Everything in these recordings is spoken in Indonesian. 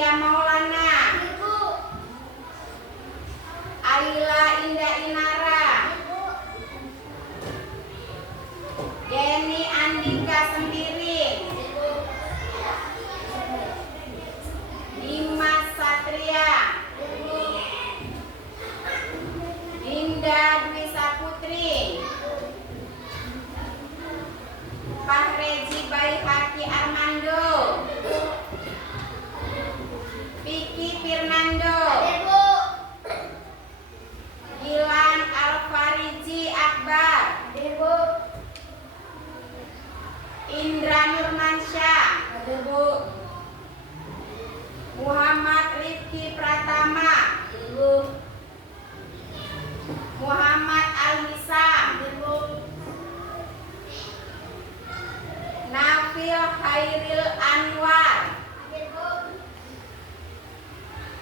Alia Maulana. Ibu. Aila Indah Inara. Ibu. Denny Andika Sembiring. Ibu. Dimas Satria. Ibu. Dinda Dwi Saputri. Fahreji Bayi Haki Armando. Vicky Firnando. Ibu. Gilang Alfariji Akbar. Ibu. Indra Nurmansyah. Ibu. Muhammad Rifki Pratama. Ibu. Muhammad Al-Hisam. Ibu. Nafil Khairil Anwar. Ibu.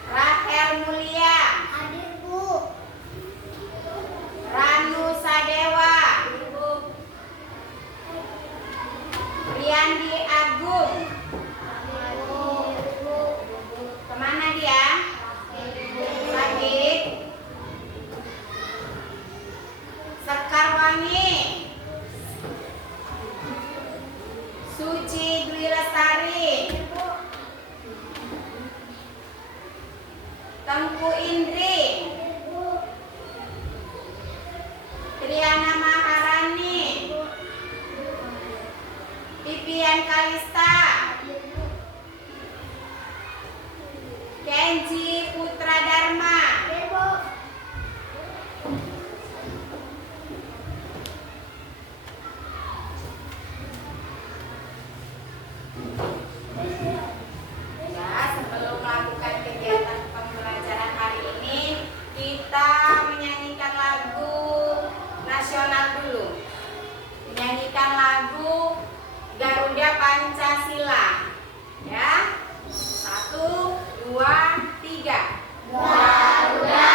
Rahel Mulia. Ibu. Ranu Sadewa. Ibu. Riyandi Agung. Kemana dia? Sakit. Sekarwangi. Suci Dwi Lestari. Tengku Indri. Triana Maharani. Vivian Kalista. Kenji Putra Dharma. Ya, sebelum melakukan kegiatan pembelajaran hari ini, kita menyanyikan lagu nasional dulu. Menyanyikan lagu Garuda Pancasila. Ya. 1, 2, 3. Garuda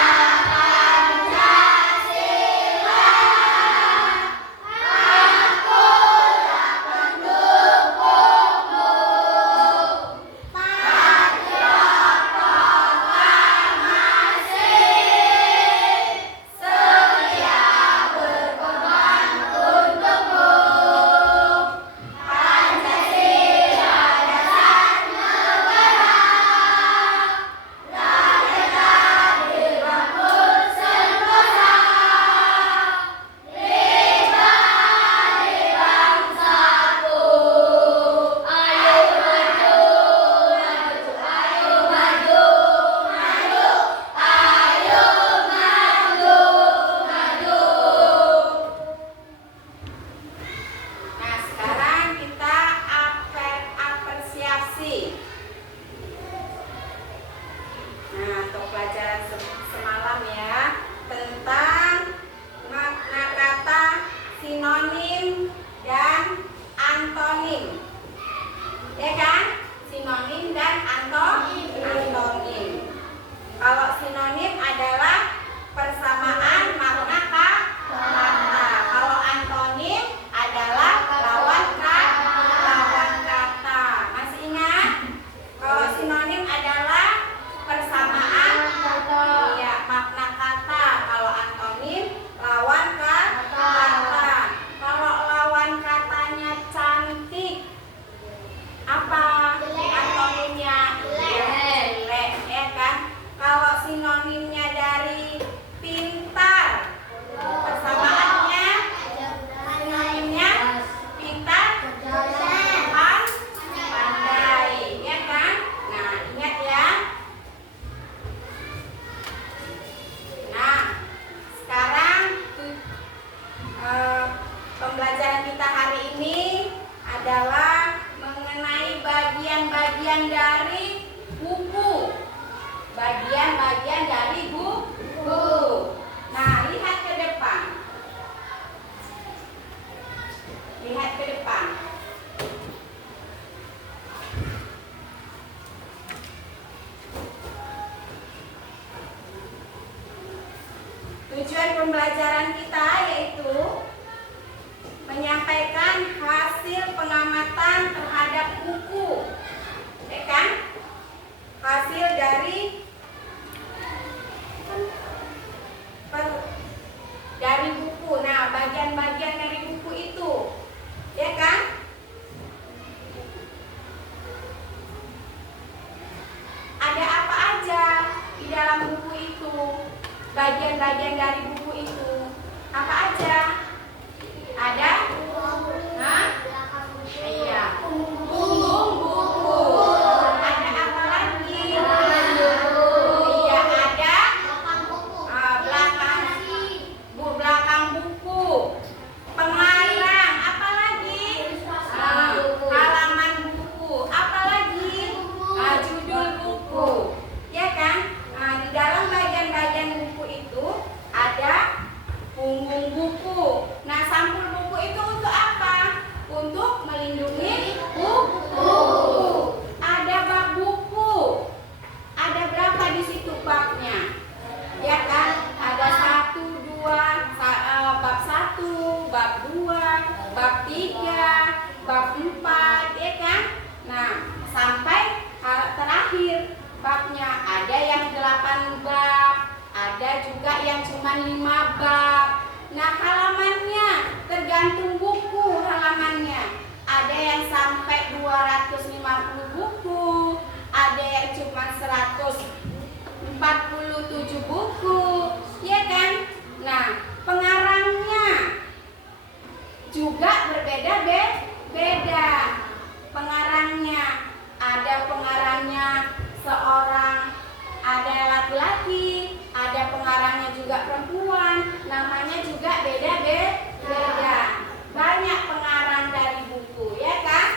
Pancasila, aku pendukungmu. Patriot proklamasi, setia berkorban untukmu. Pancasila dasar negara, rakyat dibangun sentosa, pribadi bangsaku. Ayo maju, maju, ayo maju, maju, ayo maju, maju. Nah, sekarang kita apresiasi. Nah, untuk pelajaran semalam ya, tentang makna kata sinonim dan antonim. Ya kan? Sinonim dan antonim. Kalau sinonim adalah persamaan makna kata. Kalau antonim adalah lawan kata. Masih ingat? Kalau sinonim adalah persamaan ya makna kata. Kalau antonim lawan kata. Kalau lawan katanya cantik, apa antonimnya? Jelek, ya kan? Kalau sinonimnya dari pintar, persamaannya sinonimnya pintar, pandai, ya kan? Nah, ingat ya. Nah, sekarang pembelajaran kita hari ini adalah mengenai bagian-bagian dari buku. Bagian-bagian dari buku. Nah, lihat ke depan. Lihat ke depan. Tujuan pembelajaran kita yaitu menyampaikan hasil pengamatan terhadap buku, ya kan? bagian-bagian dari buku itu. Apa aja? Ada? Hah? Iya. Punggung buku. Ada apa lagi? Iya, ada belakang buku. Pengarang. Apa lagi? Halaman buku. Apa lagi? Judul buku. Ya kan? Di dalam bagian-bagian buku itu ada punggung buku. Nah, sampul buku itu untuk apa? Untuk melindungi buku. Ada bab buku. Ada berapa di situ babnya? Ya kan? Ada 1, 2, bab 1, bab 2, bab 3, bab 4, ya kan? Nah, sampai terakhir babnya ada yang 8 bab, ada juga yang cuma 5 bab. Nah, halamannya tergantung buku halamannya. Ada yang sampai 250 buku, ada yang cuma 147 buku, ya kan? Nah, pengarangnya juga berbeda-beda. Pengarangnya ada pengarangnya seorang, ada laki-laki, ada pengarangnya juga perempuan, namanya juga beda-beda. Banyak pengarang dari buku, ya kan?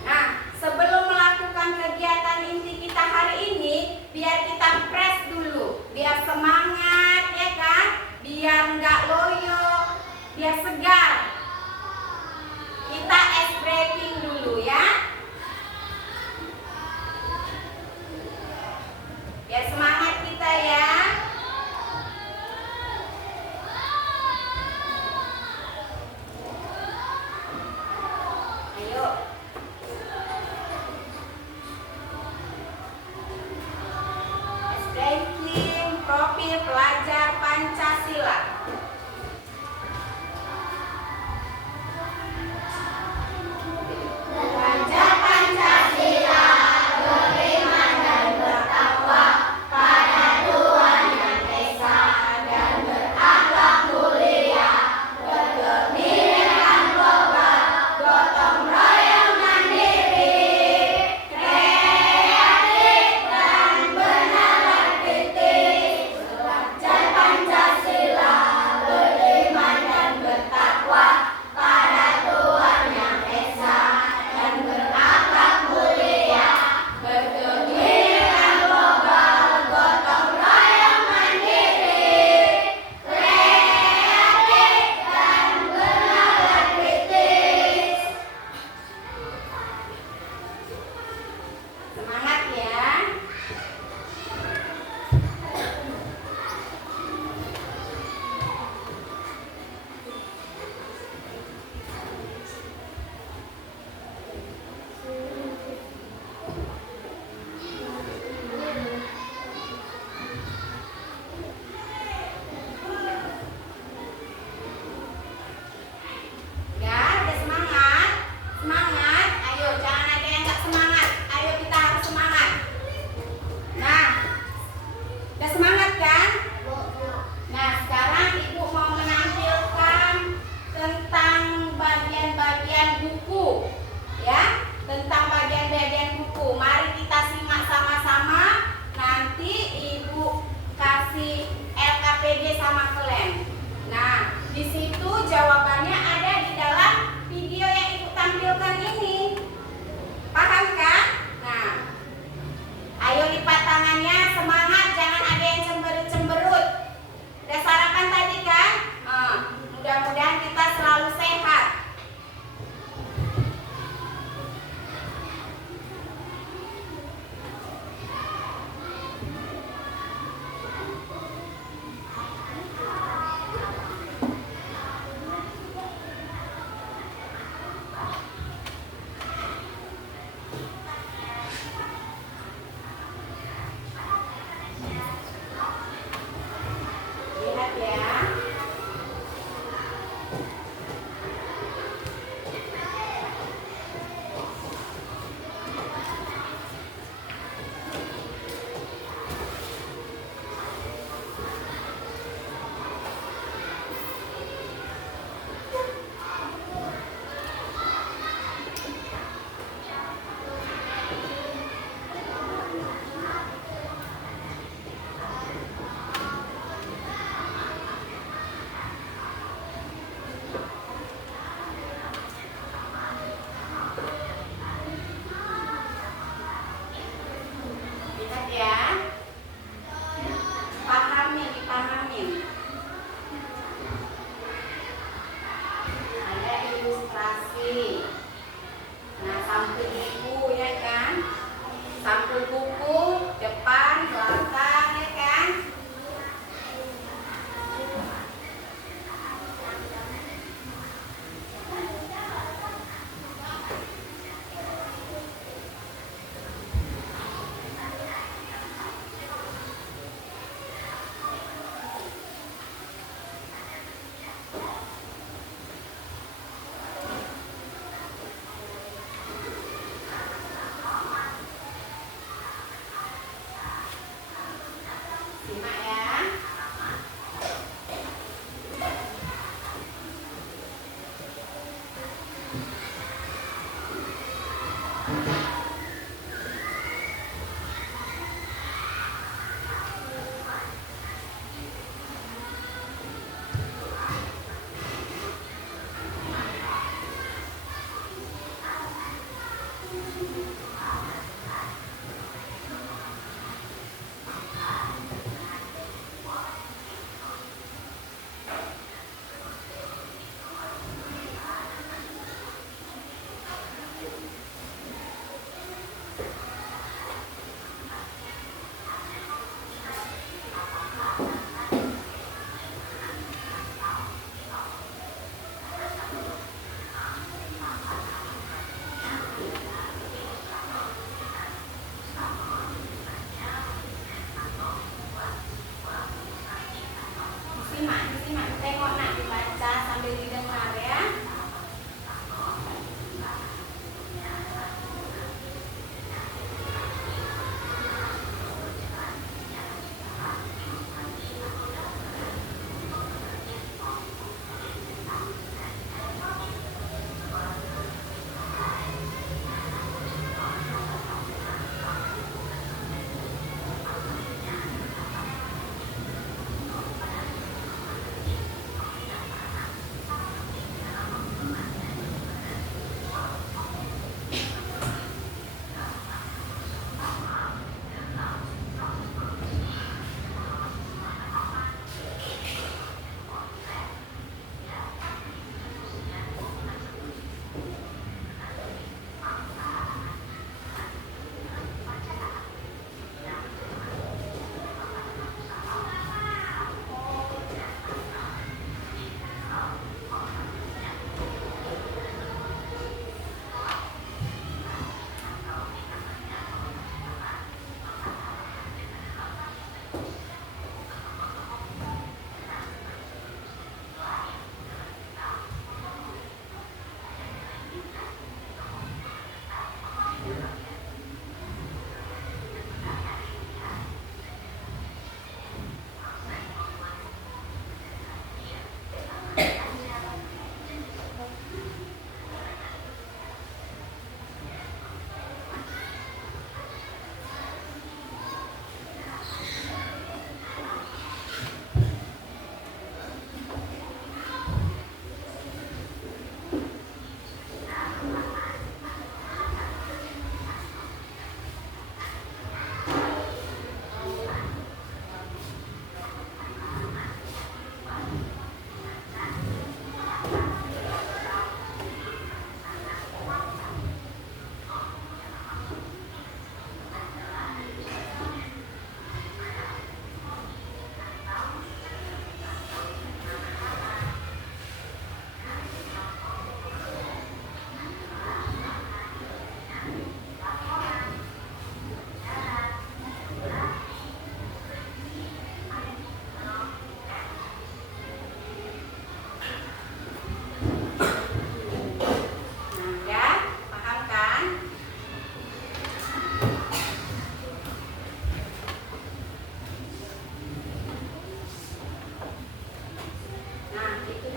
Nah, sebelum melakukan kegiatan inti kita hari ini, biar kita fresh dulu, biar semangat, ya kan? Biar nggak loyo, biar segar. konsentrasi. Nah, sampul buku ya kan? Sampul buku depan, belakang ya kan? Simak ya. Disimak, tengok nak dibaca sambil didengar ya.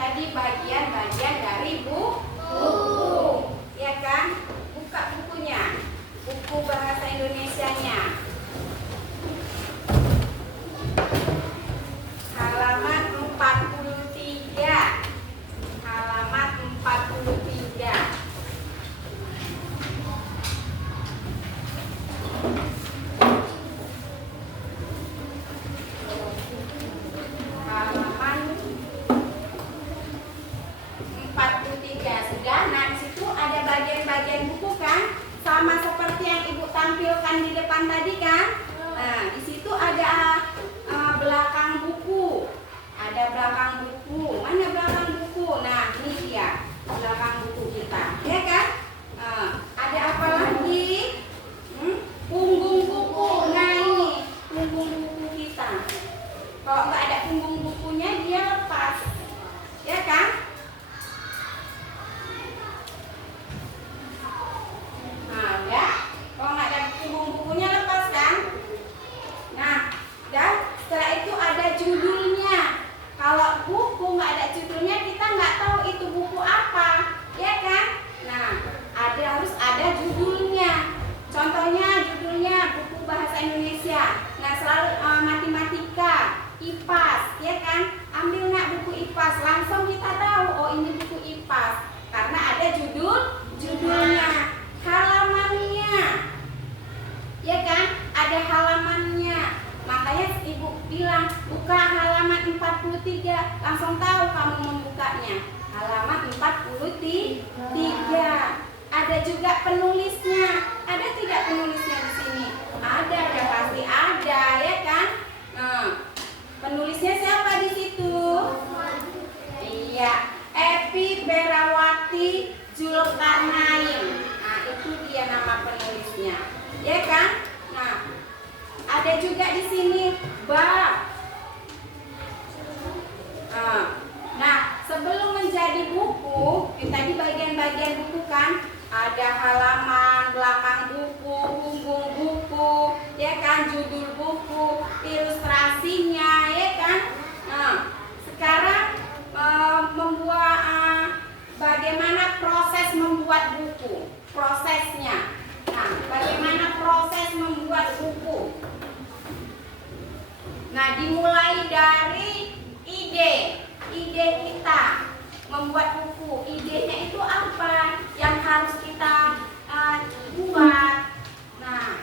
tadi bagian-bagian dari buku, ya kan? Buka bukunya, buku bahasa Indonesianya. Halaman 43. Halaman 43. Halaman 43 sudah ada bagian-bagian buku kan, sama seperti yang ibu tampilkan di depan tadi kan. Nah, di situ ada belakang buku. Ada belakang buku. Mana belakang buku? Nah, ini dia belakang buku kita, ya kan? Ada apa lagi? Punggung buku. Nah, ini punggung buku kita. Kalau nggak ada punggung bukunya, dia lepas, ya kan? Nah, ya. Kalau nggak ada punggung bukunya, lepas kan? Nah, dan setelah itu ada judulnya. Kalau buku nggak ada judulnya, kita nggak tahu itu buku apa, ya kan? Nah, harus ada judulnya. Contohnya judulnya buku bahasa Indonesia. Nah, selalu matematika, IPAS, ya kan? Ambil nak buku IPAS, langsung kita tahu oh ini buku IPAS karena ada judulnya, halamannya, ya kan? Ada halamannya. Makanya ibu bilang buka halaman 43, langsung tahu kamu membukanya. Halaman 43. Ada juga penulisnya. Ada tidak penulisnya di sini? Ada pasti ada, ya kan? Nah, penulisnya siapa di situ? Iya, Epi Berawati Zulkarnain. Nah, itu dia nama penulisnya, ya kan? Nah, ada juga di sini bab. Nah, sebelum menjadi buku, tadi bagian-bagian buku kan, ada halaman, belakang buku, punggung buku, ya kan, judul buku, ilustrasinya, ya kan. Nah, sekarang bagaimana proses membuat buku, prosesnya. Nah, bagaimana proses membuat buku? Nah, dimulai dari ide kita membuat buku. Idenya itu apa yang harus kita buat? Nah,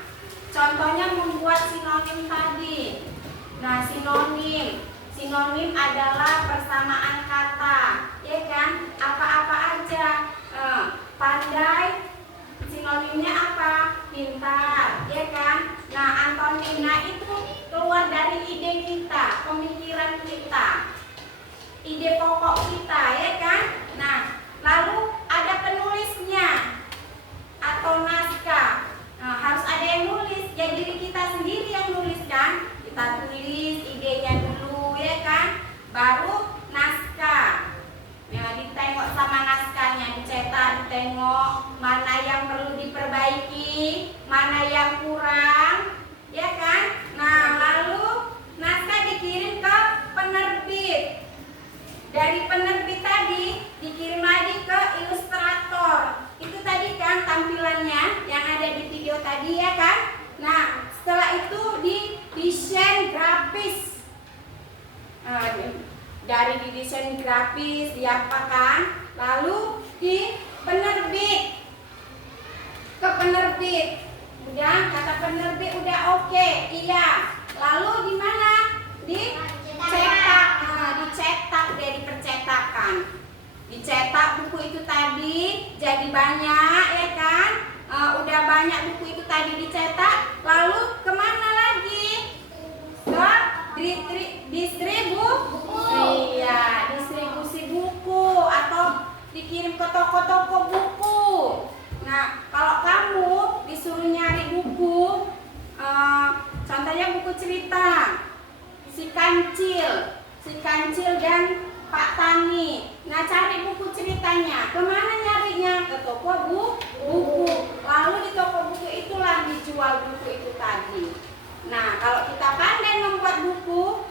contohnya membuat sinonim tadi. Nah, sinonim adalah persamaan kata, ya kan? Apa-apa aja. Pandai, sinonimnya apa? Pintar, ya kan? Nah, antonim, nah itu keluar dari ide kita, pemikiran kita, ide pokok kita, ya kan? Nah, lalu ada penulisnya atau naskah. Nah, harus ada yang nulis. Ya, diri kita sendiri yang nulis kan? Kita tulis idenya dulu, ya kan? Baru naskah. Nah, ditengok sama naskahnya, dicetak, ditengok mana yang perlu diperbaiki, mana yang kurang, ya kan? Nah, lalu naskah dikirim ke penerbit. Dari penerbit tadi dikirim lagi ke ilustrator. Itu tadi kan tampilannya yang ada di video tadi, ya kan? Nah, setelah itu di desain grafis. Nah, dari desain grafis diapakan? Lalu di penerbit, ke penerbit. Udah, kata penerbit udah oke, iya. Lalu di mana? Dicetak. Nah, dicetak dari percetakan. Dicetak buku itu tadi jadi banyak, ya kan? Udah banyak buku itu tadi dicetak. Lalu kemana lagi? Ke distribusi buku atau dikirim ke toko-toko buku. Nah, kalau kamu disuruh nyari buku, contohnya buku cerita si Kancil dan Pak Tani. Nah, cari buku ceritanya. Kemana nyarinya? Ke toko buku. Lalu di toko buku itulah dijual buku itu tadi. Nah, kalau kita pandai membuat buku,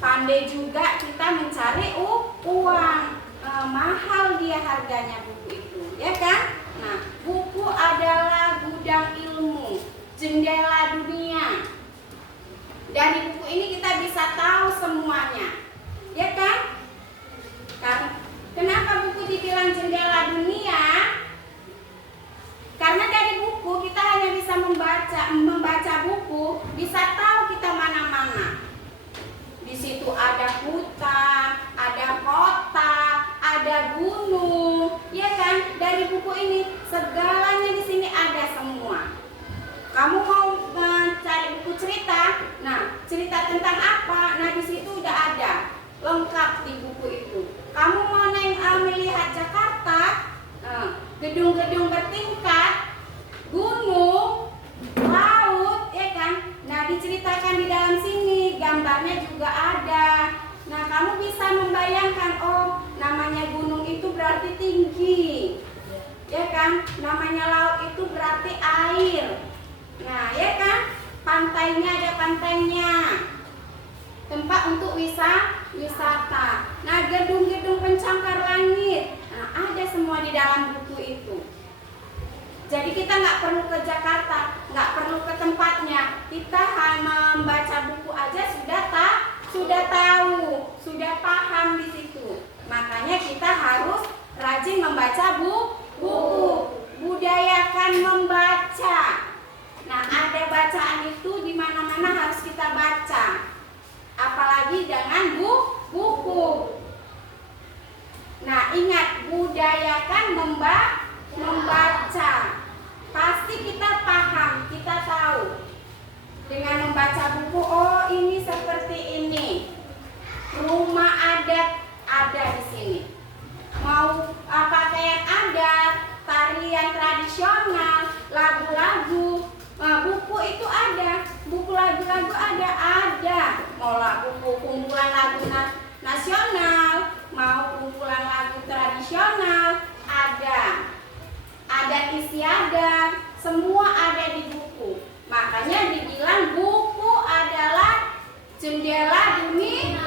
pandai juga kita mencari uang. Mahal dia harganya buku itu, ya kan? Nah, buku adalah gudang ilmu, jendela dunia. Dari buku ini kita bisa tahu semuanya, ya kan? Kenapa buku dibilang jendela dunia? Karena dari buku kita hanya bisa membaca buku, bisa tahu kita mana-mana. Di situ ada hutan, ada kota, ada gunung. gunung, ya kan? Dari buku ini segalanya di sini ada semua. Kamu mau cari buku cerita? Nah, cerita tentang apa? Nah, di situ udah ada lengkap di buku itu. Kamu mau melihat Jakarta? Gedung-gedung bertingkat, gunung, laut, ya kan? Nah, diceritakan di dalam sini, gambarnya juga ada. Nah, kamu bisa membayangkan, oh, namanya gunung itu berarti tinggi, ya kan? Namanya laut itu berarti air. Nah, ya kan? Pantainya ada pantainya. Tempat untuk wisata. Nah, gedung-gedung pencakar langit. Nah, ada semua di dalam buku itu. Jadi kita nggak perlu ke Jakarta, nggak perlu ke tempatnya. Kita hanya membaca buku aja sudah tahu, sudah paham di situ. Makanya kita harus rajin membaca buku. Budayakan membaca. Nah, ada bacaan itu di mana-mana harus kita baca. Apalagi dengan buku. Nah, ingat, budayakan membaca. Pasti kita paham, kita tahu. Dengan membaca buku, oh ini seperti ini. Rumah adat ada di sini. Mau pakaian adat, tarian tradisional, lagu-lagu, buku itu ada. Buku lagu-lagu ada. Mau buku kumpulan lagu nasional, mau kumpulan lagu tradisional, ada. Adat istiadat, semua ada di buku. Makanya dibilang buku adalah jendela dunia.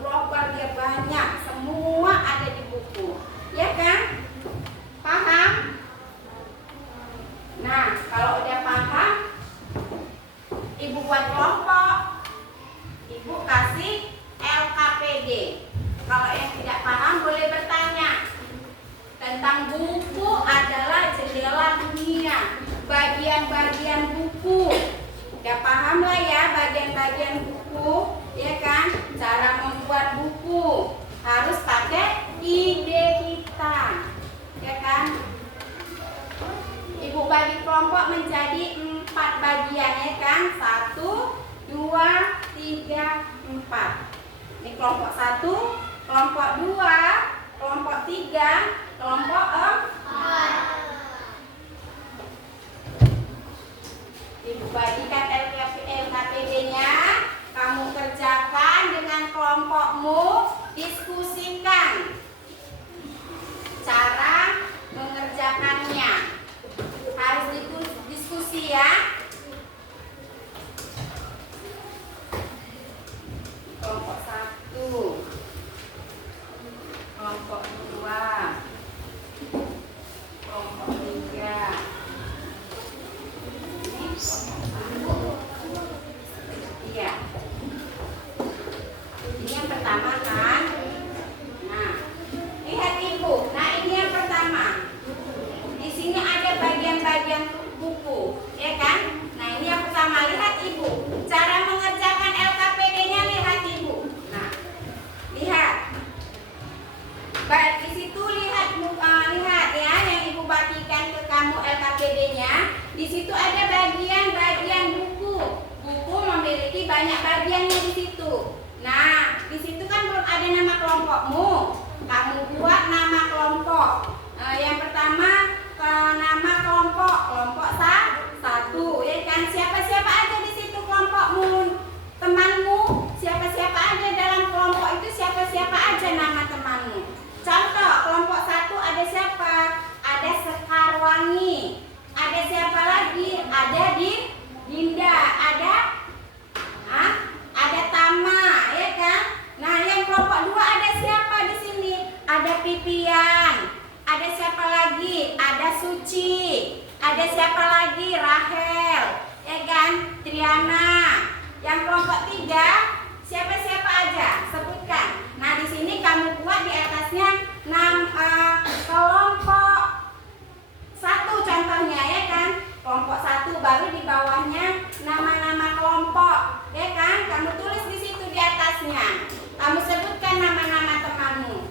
Global dia banyak, semua ada di buku. Ya kan? Paham? Nah, kalau udah paham, Ibu buat kelompok. Ibu kasih LKPD. Kalau yang tidak paham boleh bertanya. Tentang buku adalah jendela dunia. Bagian-bagian buku. Udah paham lah ya bagian-bagian buku, ya kan? Cara membuat buku harus pakai ide kita, ya kan? Ibu bagi kelompok menjadi 4 bagian, ya kan? 1, 2, 3, 4. Ini kelompok 1, kelompok 2, kelompok 3, kelompok 4. Ibu bagikan LKPD-nya, kamu kerjakan dengan kelompokmu, diskusikan cara mengerjakannya. Harus diskusi ya. Kelompok 1, kelompok 2, kelompok 3. Iya. Ini yang pertama kan? Nah, lihat Ibu. Nah, ini yang pertama. Di sini ada bagian-bagian buku, ya kan? Nah, ini yang pertama. Lihat Ibu. Cara mengerjakan LKPD-nya lihat Ibu. Nah, lihat. Baik, di situ lihat ya yang Ibu bagikan ke kamu LKPD-nya. Di situ ada bagian-bagian buku. Buku memiliki banyak bagiannya di situ. Nah, di situ kan belum ada nama kelompokmu. Kamu buat nama kelompok. Yang pertama nama kelompok 1, ya kan? Siapa-siapa aja di situ kelompokmu, temanmu, siapa-siapa aja dalam kelompok itu, siapa-siapa aja nama temanmu. Contoh, kelompok 1 ada siapa? Ada Sekarwangi. Ada siapa lagi? Ada Dinda. Ada Tama, ya kan? Nah, yang kelompok 2 ada siapa di sini? Ada Pipian. Ada siapa lagi? Ada Suci. Ada siapa lagi? Rahel, ya kan? Triana. Yang kelompok 3 siapa-siapa aja? Sebutkan. Nah, di sini kamu buat di atasnya kelompok 1 contohnya, ya kan? Kelompok 1, baru di bawahnya nama-nama kelompok, ya kan? Kamu tulis di situ di atasnya. Kamu sebutkan nama-nama temanmu.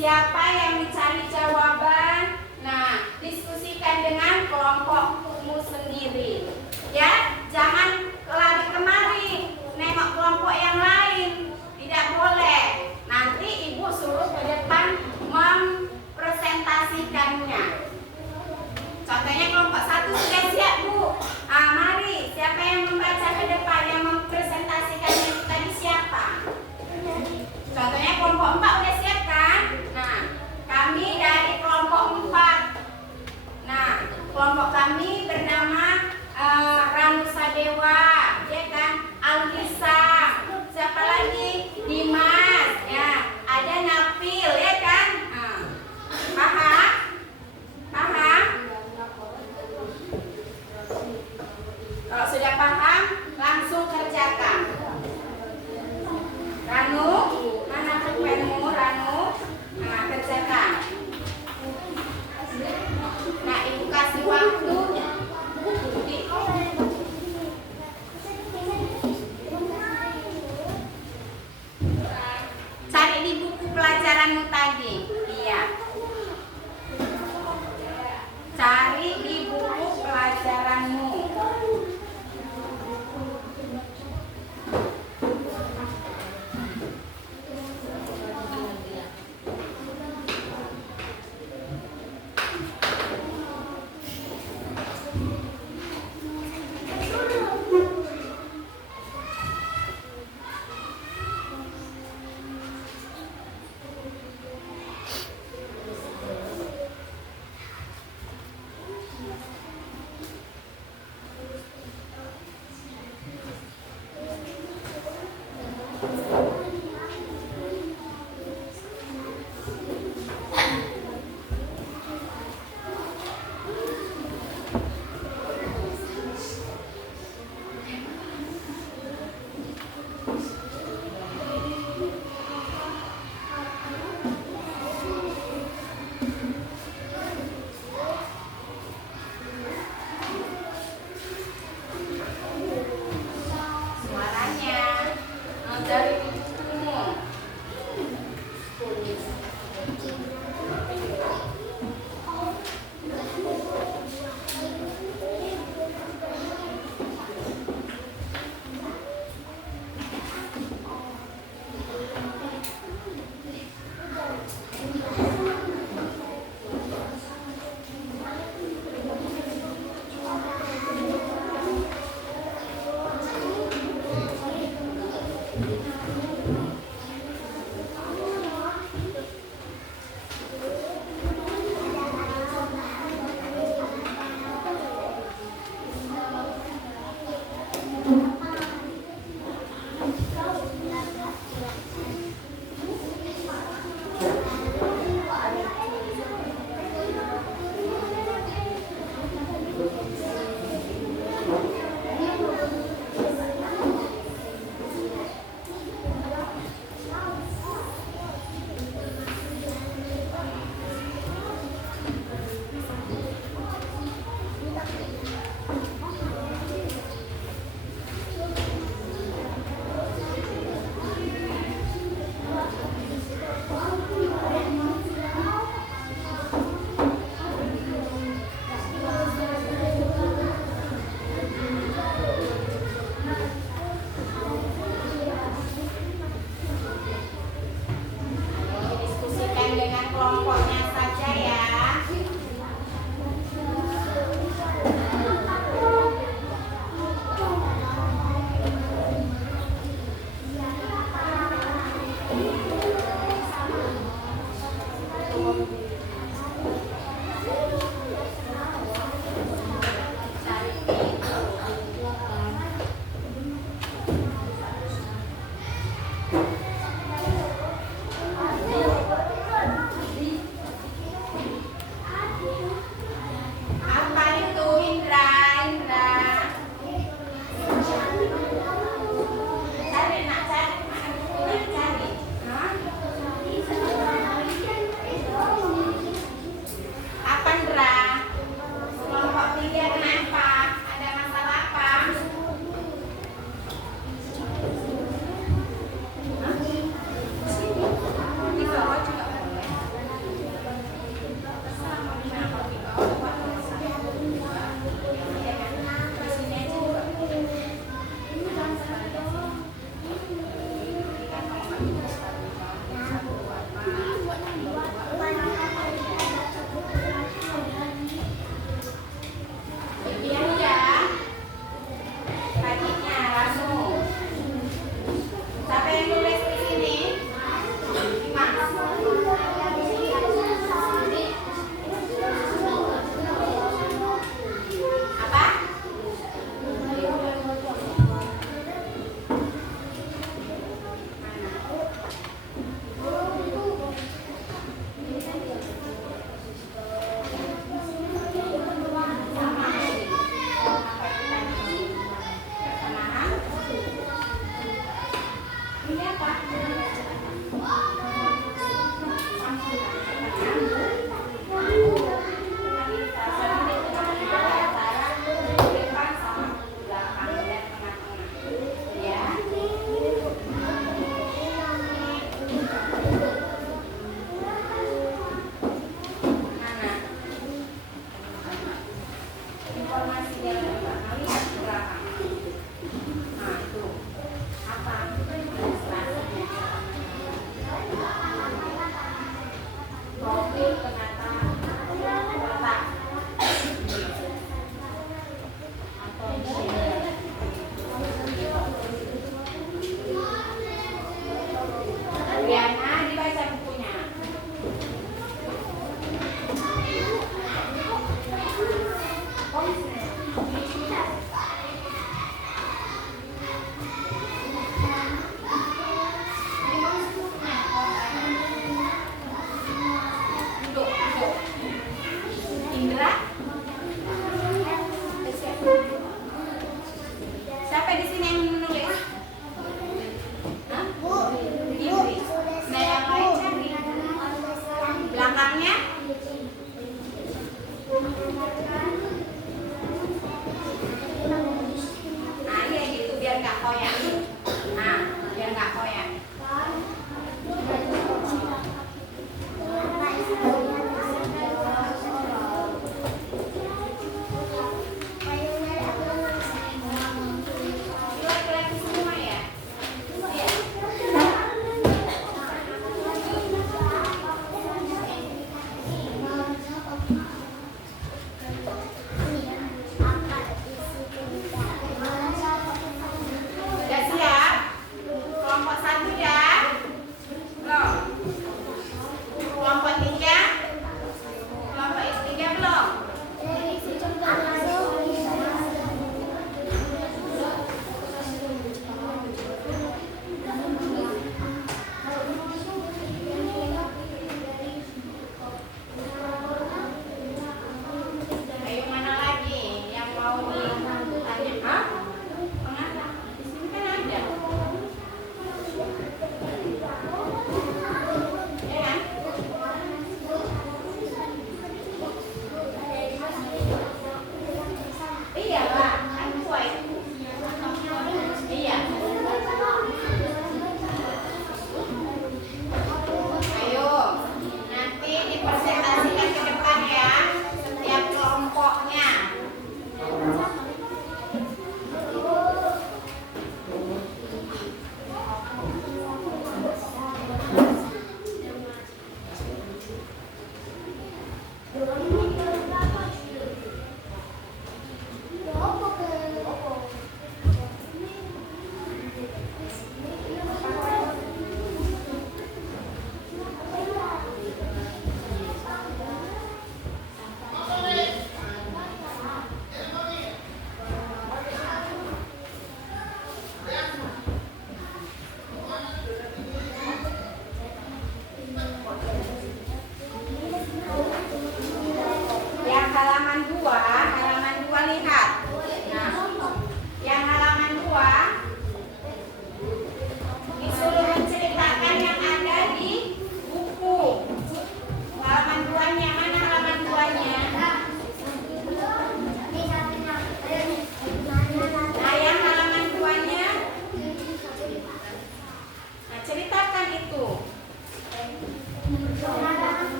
Siapa yang mencari jawaban? Nah, diskusikan dengan kelompokmu sendiri. Ya, jangan lari kemari, nengok kelompok yang lain. Tidak boleh. Nanti ibu suruh ke depan mempresentasikannya. Contohnya kelompok 1 sudah siap, Bu. Mari, siapa yang membaca ke depan, yang mempresentasikannya itu tadi siapa? Contohnya kelompok 4 udah siap kan? Nah, kami dari kelompok 4. Nah, kelompok kami bernama Ranu Sadewa, ya kan? Alisa, siapa lagi? Dimas, ya. Ada Napil, ya kan? Paham? Paham? Kalau sudah paham, langsung kerjakan. Ranu, mana pulpenmu, Ranu? Nah, kerjakan. Nah, ibu kasih waktu. Cari di buku pelajaranmu tadi. Iya. Cari di buku pelajaranmu.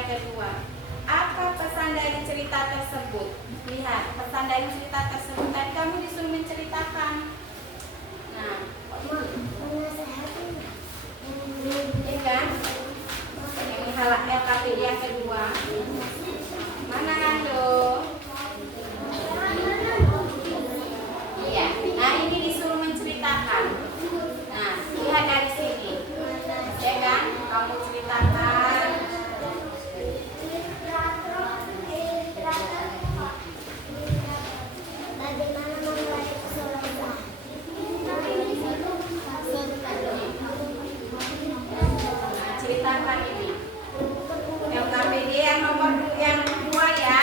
yang kedua. Apa pesan dari cerita tersebut? Lihat, pesan dari cerita tersebut tadi kamu disuruh menceritakan. Nah, ini kan? Ini LKPD yang kedua. Mana Nando? Iya. Nah, ini disuruh menceritakan. Nah, lihat dari sini. Ya kan? Kamu ceritakan. Bagaimana memulai surga? Nah, ceritakan ini. LKPD yang nomor yang kedua ya.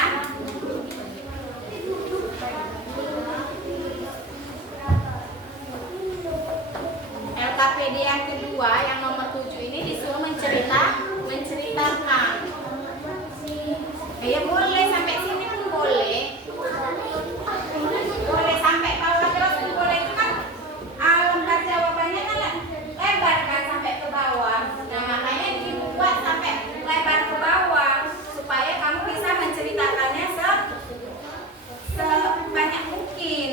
LKPD yang kedua yang nomor 7 ini disuruh menceritakan. Ya boleh sampai sini pun boleh. Boleh sampai bawah terus pun boleh, itu kan lembar jawabannya kan lebar kan sampai ke bawah. Nah makanya dibuat sampai lebar ke bawah supaya kamu bisa menceritakannya sebanyak mungkin.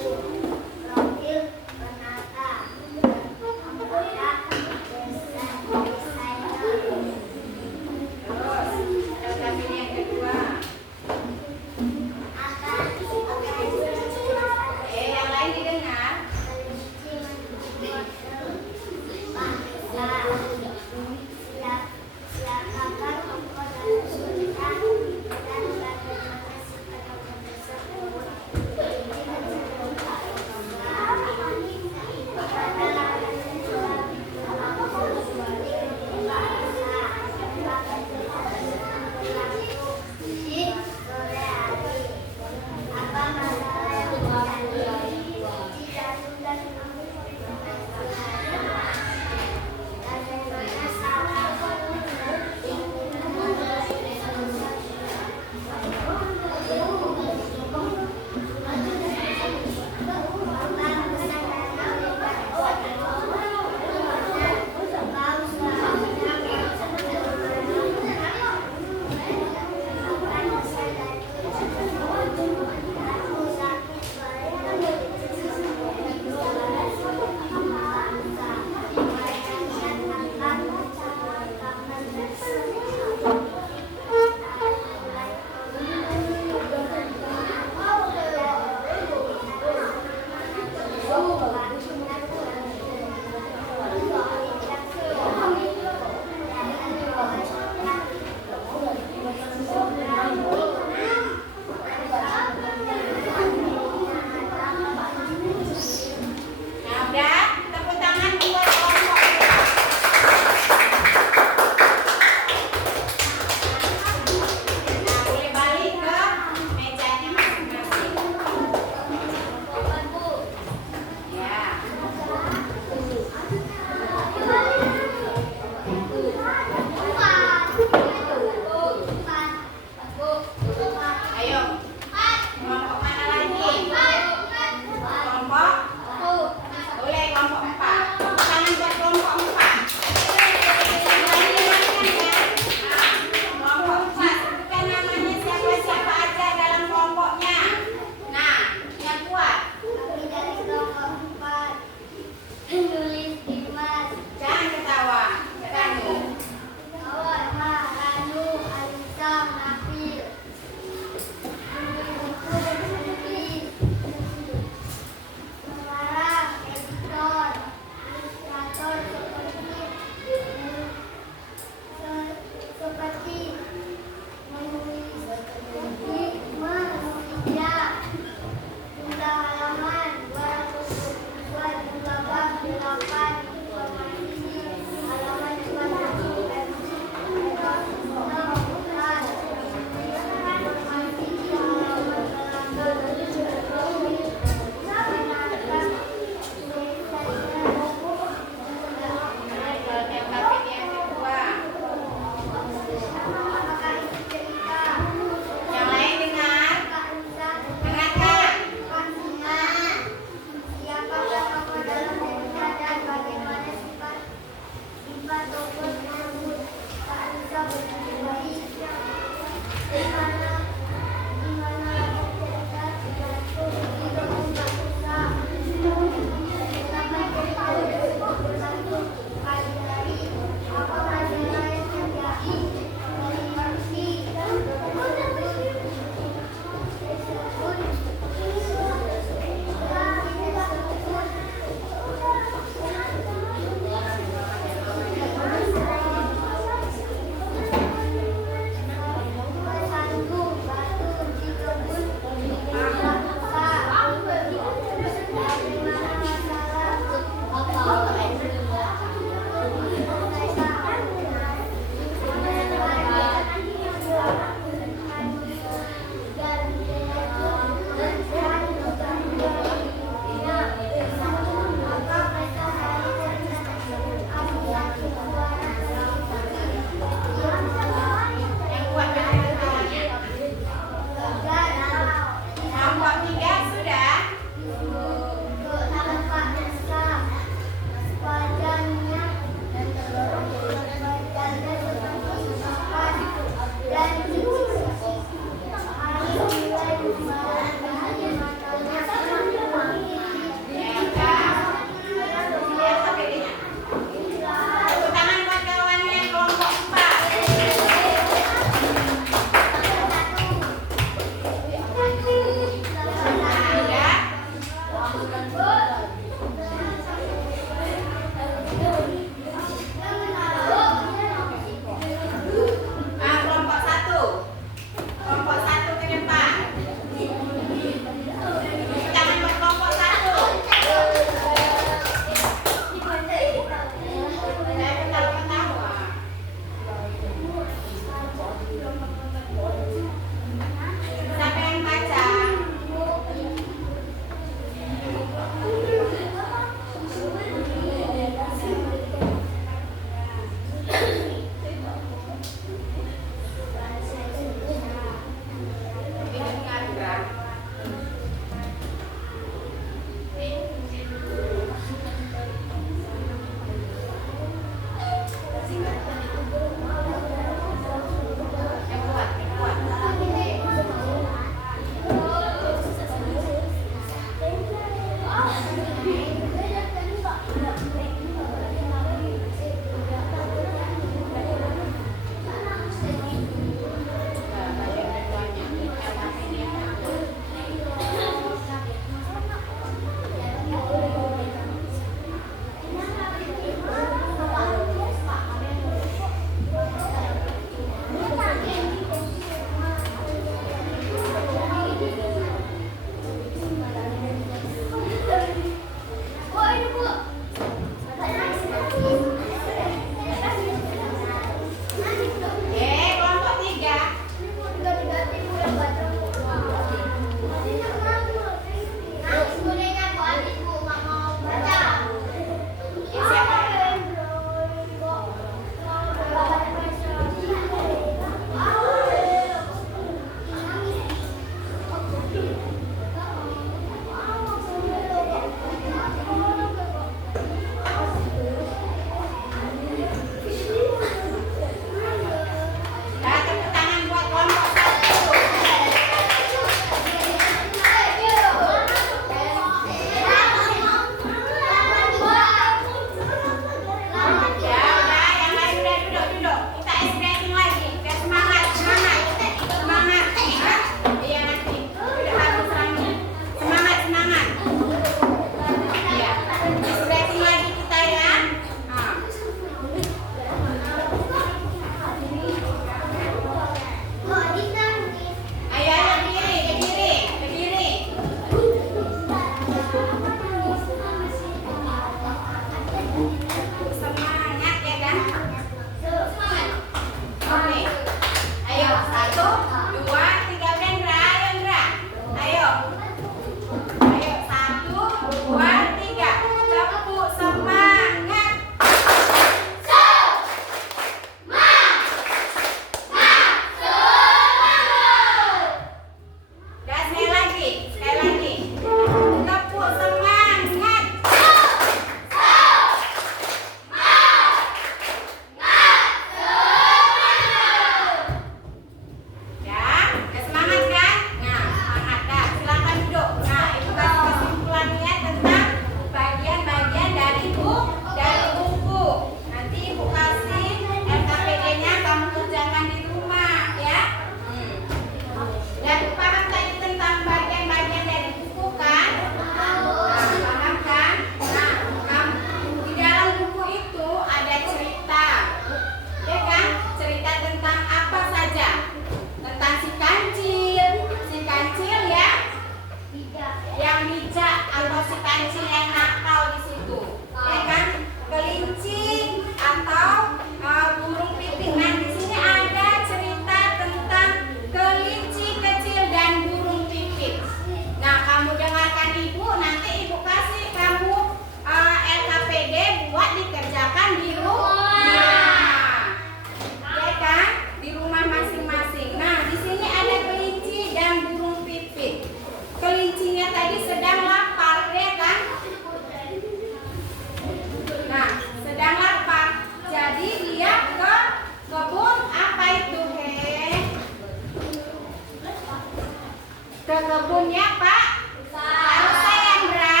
kebunnya Pak Rusa Yandra.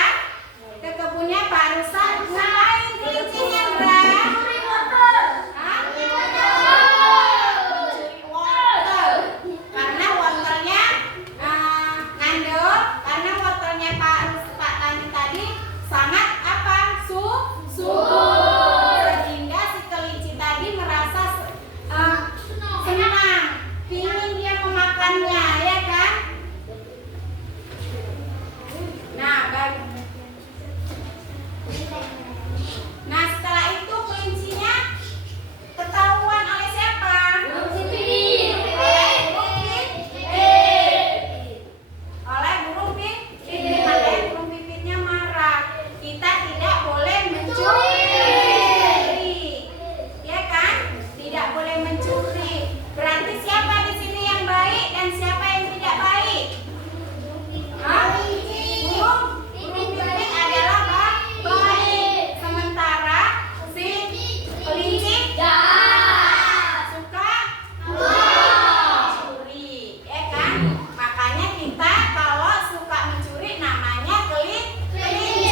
Ke kebunnya Pak Rusa. Ngapain kelincinya Yandra? Mencuri wortel. Karena wortelnya ngandung. Karena wortelnya Pak Tani tadi sangat apa? Subur. Sehingga si kelinci tadi merasa senang, ingin dia memakannya, ya kan? Nah, setelah itu kelincinya ketahuan oleh siapa? Oleh burung pipit. Makanya burung pipitnya marah. Kita tidak boleh mencuri, ya kan? Tidak boleh mencuri. Berarti siapa di sini yang baik dan siapa yang tidak baik? Burung pipit adalah baik. Sementara si kelinci suka mencuri, ya kan? Makanya kita kalau suka mencuri namanya kelinci.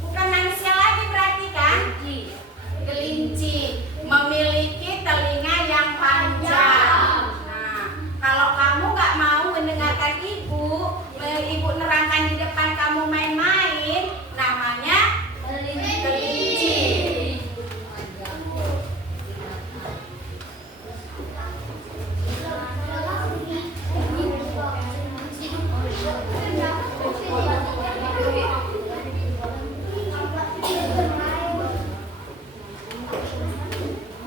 Bukan manusia lagi berarti kan? Kelinci memiliki telinga yang panjang. Nah, kalau kamu nggak mau mendengarkan ibu nerangkan di depan kamu main-main, namanya kelinci.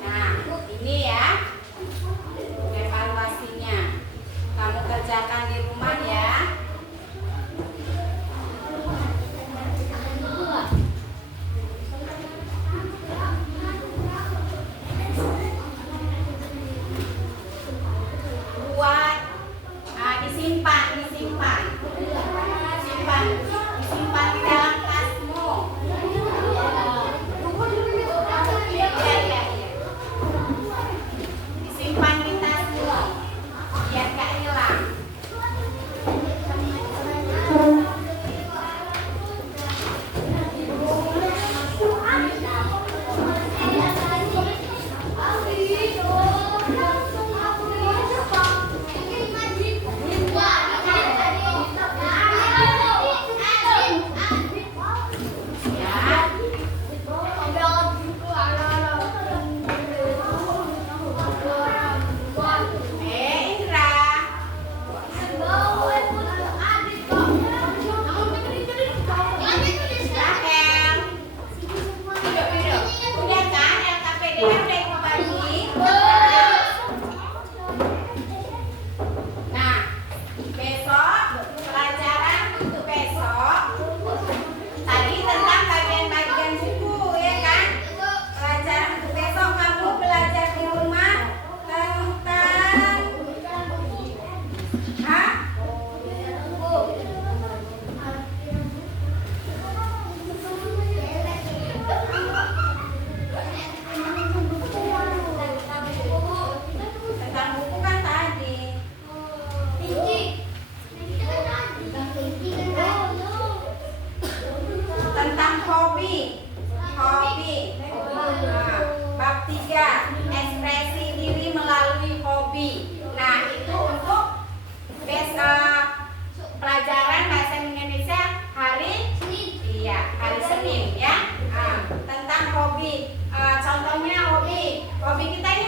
Nah, ini ya evaluasinya. Kamu kerjakan di rumah ya. Buat disimpan di dalam tasmu. Disimpan di tasmu biar gak hilang. Hobi kita ini